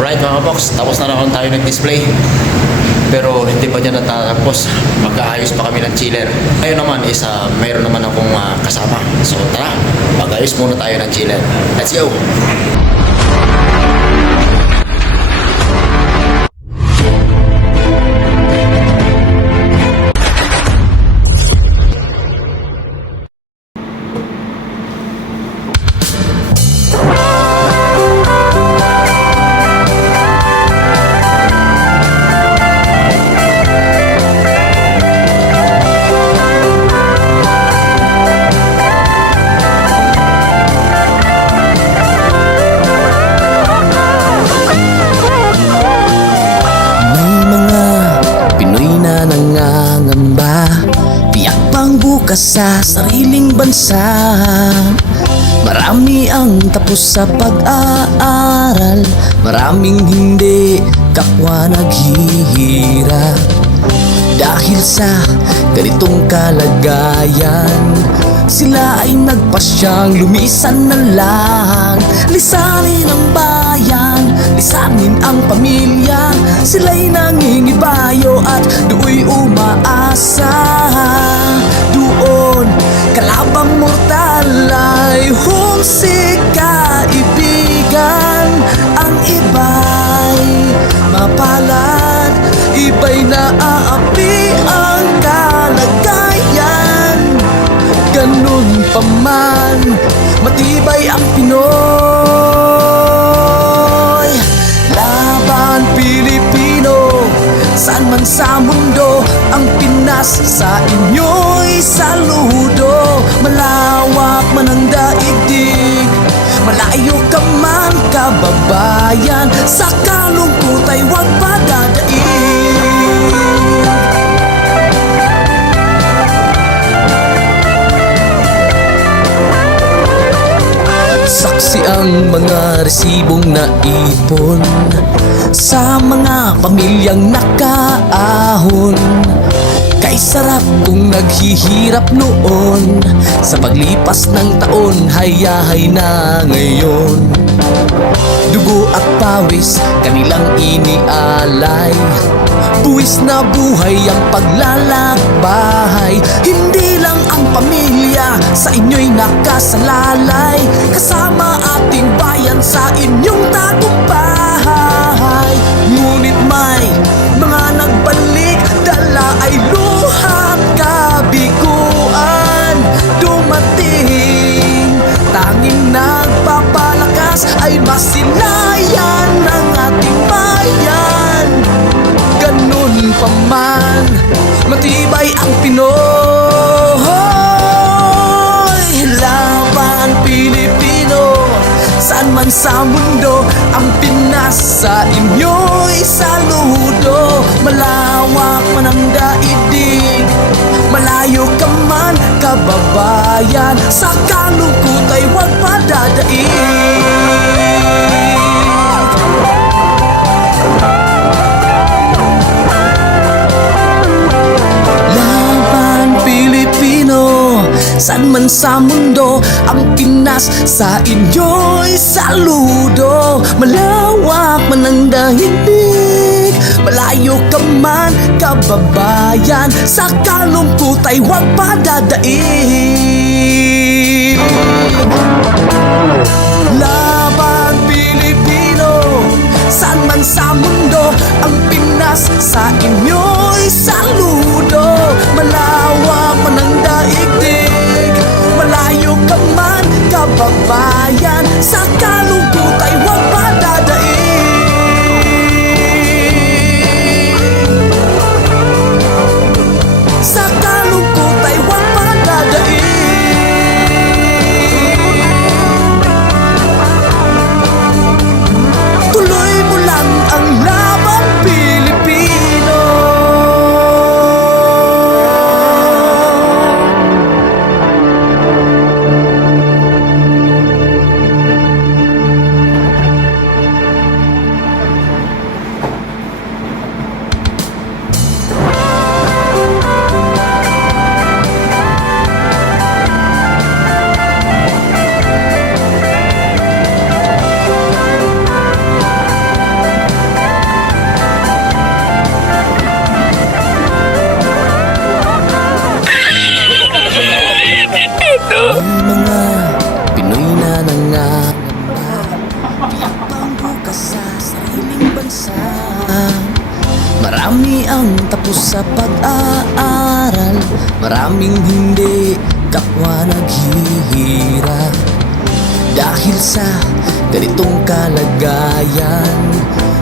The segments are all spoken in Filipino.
Alright mga box, tapos na naman tayo nag-display. Pero hindi pa dyan natatapos. Mag-aayos pa kami ng chiller. Ngayon naman is ah, mayroon naman akong ah, kasama. So tara, mag-ayos muna tayo ng chiller. Let's go! Tapos sa pag-aaral. Maraming hindi kapwa naghihirap Dahil sa ganitong kalagayan Sila ay nagpasyang lumisan na lang Lisanin ang bayan, lisanin ang pamilya. Sila'y nangingibayo at do'y umaasa. Doon, kalabang mortal ay humsik pa man, matibay ang Pinoy. Laban Pilipino, saan man sa mundo Ang Pinas sa inyo'y saludo. Malawak man ang daigdig Malayo ka man kababayan. Sa kalungkot ay huwag padadaig Saksi ang mga resibong naipon Sa mga pamilyang nakaahon. Kay sarap kung naghihirap noon Sa paglipas ng taon hayahay na ngayon. Dugo at pawis kanilang inialay. Buwis na buhay ang paglalakbay. Hindi ang pamilya sa inyo'y nakasalalay. Kasama ating bayan sa inyong tagumpay. Ngunit may mga nagbalik Dala ay luhat kabiguan. Dumating Tanging nagpapalakas ay masilayan ng ating bayan. Ganun pa man, matibay ang Pinoy man sa mundo Ang Pinas sa inyo'y saludo. Malawak man ang daigdig Malayo ka man, kababayan. Sa kalungkot ay huwag padadaig. San man sa mundo Ang Pinas sa inyo'y saludo. Malawak man ang daigdig Malayo ka man kababayan. Sa kalungkot ay huwag padadaig Maraming hindi kapwa naghihirap. Dahil sa ganitong kalagayan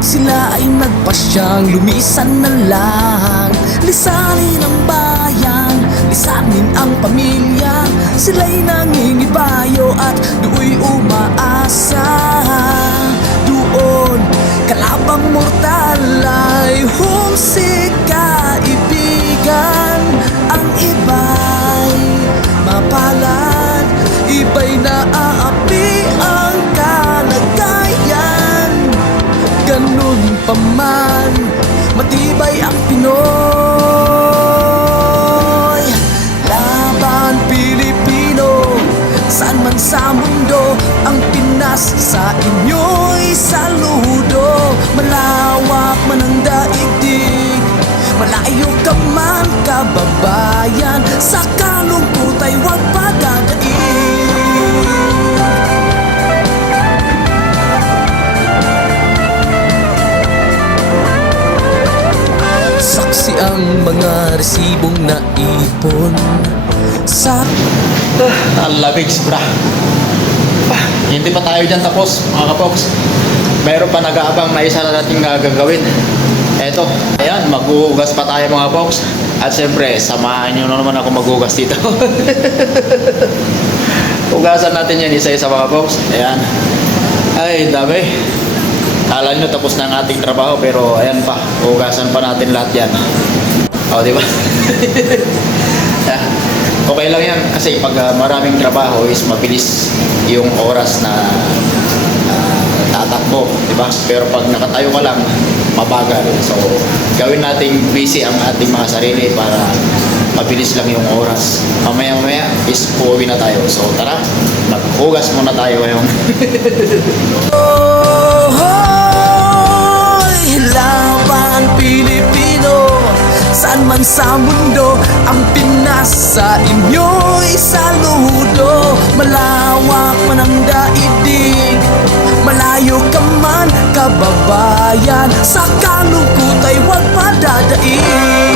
Sila ay nagpasyang lumisan na lang. Lisanin ang bayan, lisanin ang pamilya. Sila'y nangingibayo at do'y umaasa. Doon, kalabang mortal ay humsik kaibigan Ganun pa man, matibay ang Pinoy. Laban Pilipino, saan man sa mundo Ang Pinas sa inyo'y saludo. Malawak man ang daigdig Malayo ka man kababayan. Sa kalungkot ay huwag padadaig ang mga resibong naipon Sa Ang lamig, sobra. Ah, hindi pa tayo dyan tapos, mga kapoks. Mayroon pa nag-aabang na isa na nating uh, gagawin. Eto, ayan, maghuhugas pa tayo mga folks. At siyempre, samahan nyo na naman ako maghugas dito. Hugasan natin yan isa-isa mga folks. Ayan. Ay, dami. Kala nyo tapos na ang ating trabaho pero ayan pa, hugasan pa natin lahat yan. O, di ba? Ah, okay lang yan kasi pag ah, maraming trabaho is mabilis yung oras na ah, tatakbo, di ba? Pero pag nakatayo ka lang, mabagal. So, gawin nating busy ang ating mga sarili para mabilis lang yung oras. Mamaya-maya is uuwi na tayo. So, tara, maghugas muna tayo ngayon. Pilipino Saan man sa mundo Ang Pinas sa inyo'y saludo. Malawak man ang daigdig Malayo ka man kababayan. Sa kalungkot ay huwag padadaig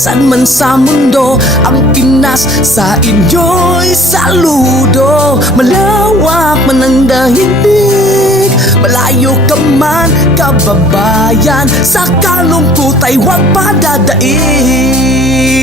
San man sa mundo Ang Pinas sa inyo'y saludo. Malawak man ang dahilig Malayo ka man kababayan. Sa kalungkot ay huwag padadaig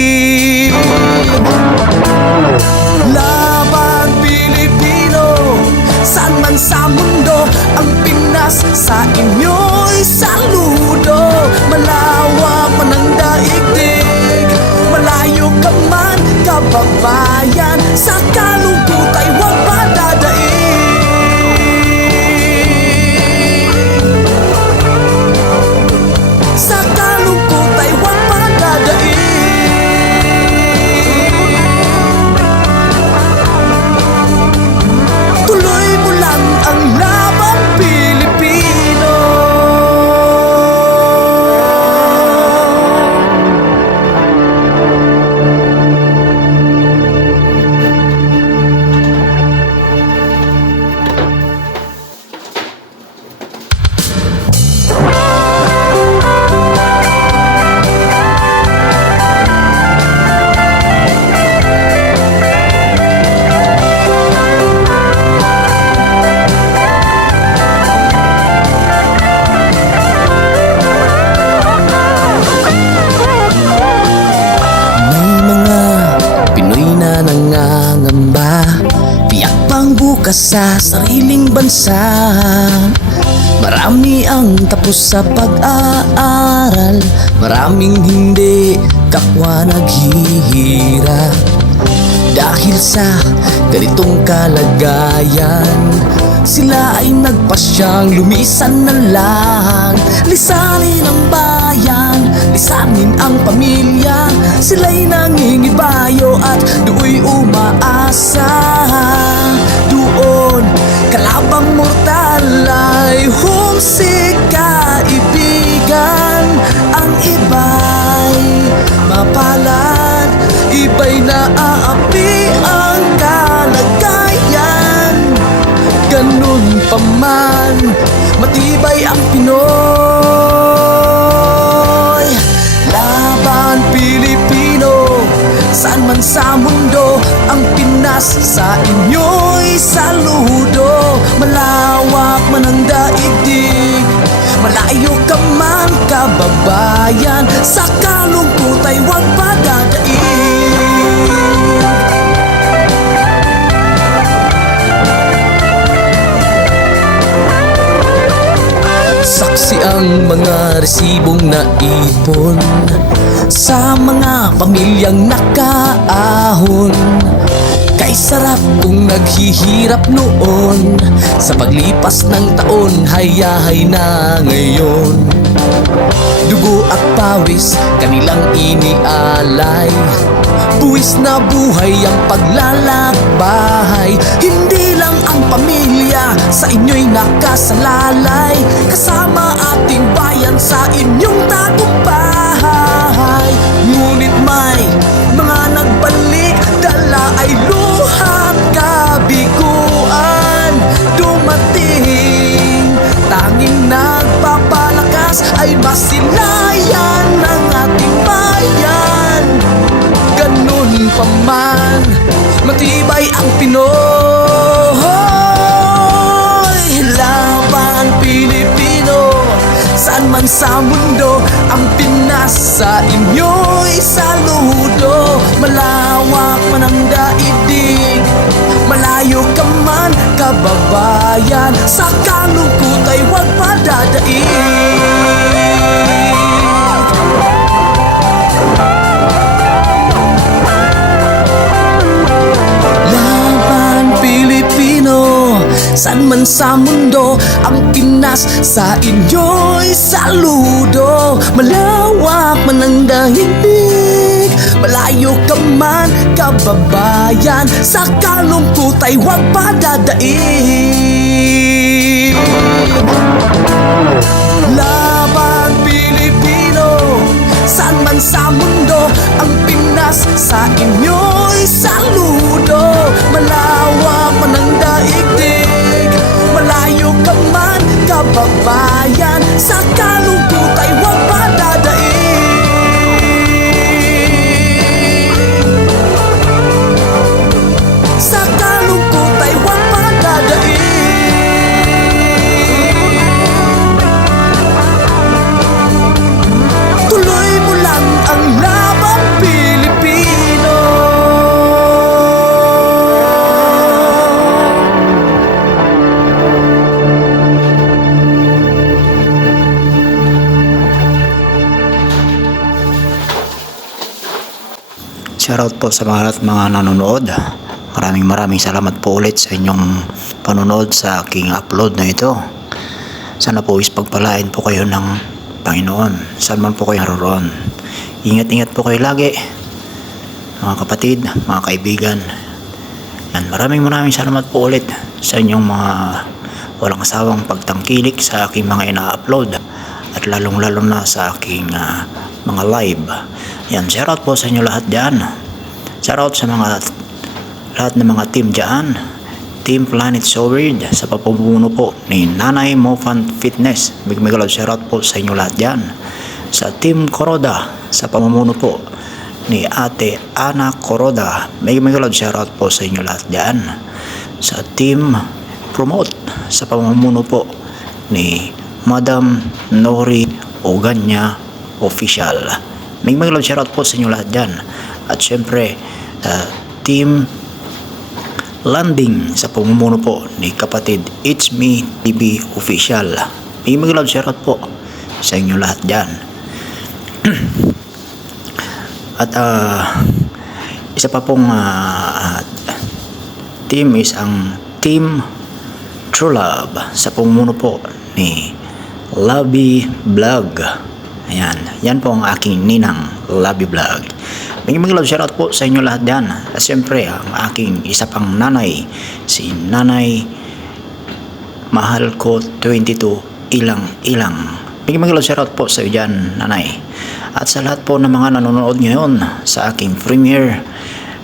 tapos sa pag-aaral. Maraming hindi kapwa naghihirap Dahil sa ganitong kalagayan Sila ay nagpasyang lumisan na lang Lisanin ang bayan, lisanin ang pamilya. Sila'y nangingibayo at do'y umaasa. Doon, kalabang mortal ay humsik ang Pinoy. Laban Pilipino Saan man sa mundo Ang Pinas sa inyo'y saludo. Malawak man ang daigdig Malayo ka man kababayan. Sa kalungkot ay huwag padadaig ang mga resibong naipon Sa mga pamilyang nakaahon. Kay sarap kung naghihirap noon Sa paglipas ng taon hayahay na ngayon. Dugo at pawis kanilang inialay. Buwis na buhay ang paglalakbahay Hindi ang pamilya sa inyo'y nakasalalay. Kasama ating bayan sa inyong tagumpay. Ngunit may mga nagbalik Dala ay luhat kabiguan. Dumating Tanging nagpapalakas man sa mundo Ang Pinas sa inyo'y saludo. Malawak man ang daigdig Malayo ka man, kababayan. Sa kalungkot ay huwag padadaig sa mundo Ang Pinas sa inyo'y saludo. Malawak man ang daigdig Malayo ka man kababayan. Sa kalungkot ay huwag padadaig Laban Pilipino Saan man sa mundo Ang Pinas sa inyo'y Sa Shoutout po sa mga lahat mga nanonood. Maraming maraming salamat po ulit sa inyong panonood sa aking upload na ito. Sana po is pagpalain po kayo ng Panginoon. Saan man po kayo naroon. Ingat-ingat po kayo lagi. Mga kapatid, mga kaibigan. Yan, maraming maraming salamat po ulit sa inyong mga walang asawang pagtangkilik sa aking mga ina-upload at lalong-lalo na sa aking ah, mga live. Yan, shoutout po sa inyo lahat dyan. Shoutout sa mga lahat ng mga team dyan. Team Planet So Weird sa papumuno po ni Nanay Mofan Fitness. Big Migalod shoutout po sa inyo lahat dyan. Sa Team Coroda sa pamumuno po ni Ate Ana Coroda. Big Migalod shoutout po sa inyo lahat dyan. Sa Team Promote sa pamumuno po ni Madam Nori Oganya Official. May mga shoutout po sa inyo lahat dyan. At syempre, uh, Team Landing sa pamumuno po ni kapatid It's Me TV Official. May mga shoutout po sa inyo lahat dyan. At ah, isa pa pong ah, team is ang Team True Love sa pamumuno po ni Labi Vlog. Ayan, yan po ang aking ninang Labi Vlog. May mga love shoutout po sa inyo lahat dyan. At siyempre, ang aking isa pang nanay, si Nanay Mahal ko 22 Ilang Ilang. May mga love shoutout po sa iyo dyan, Nanay. At sa lahat po ng mga nanonood ngayon sa aking premiere,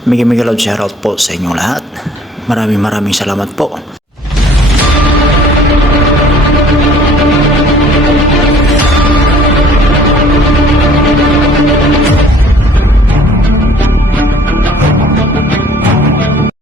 may mga love shoutout po sa inyo lahat. Maraming maraming salamat po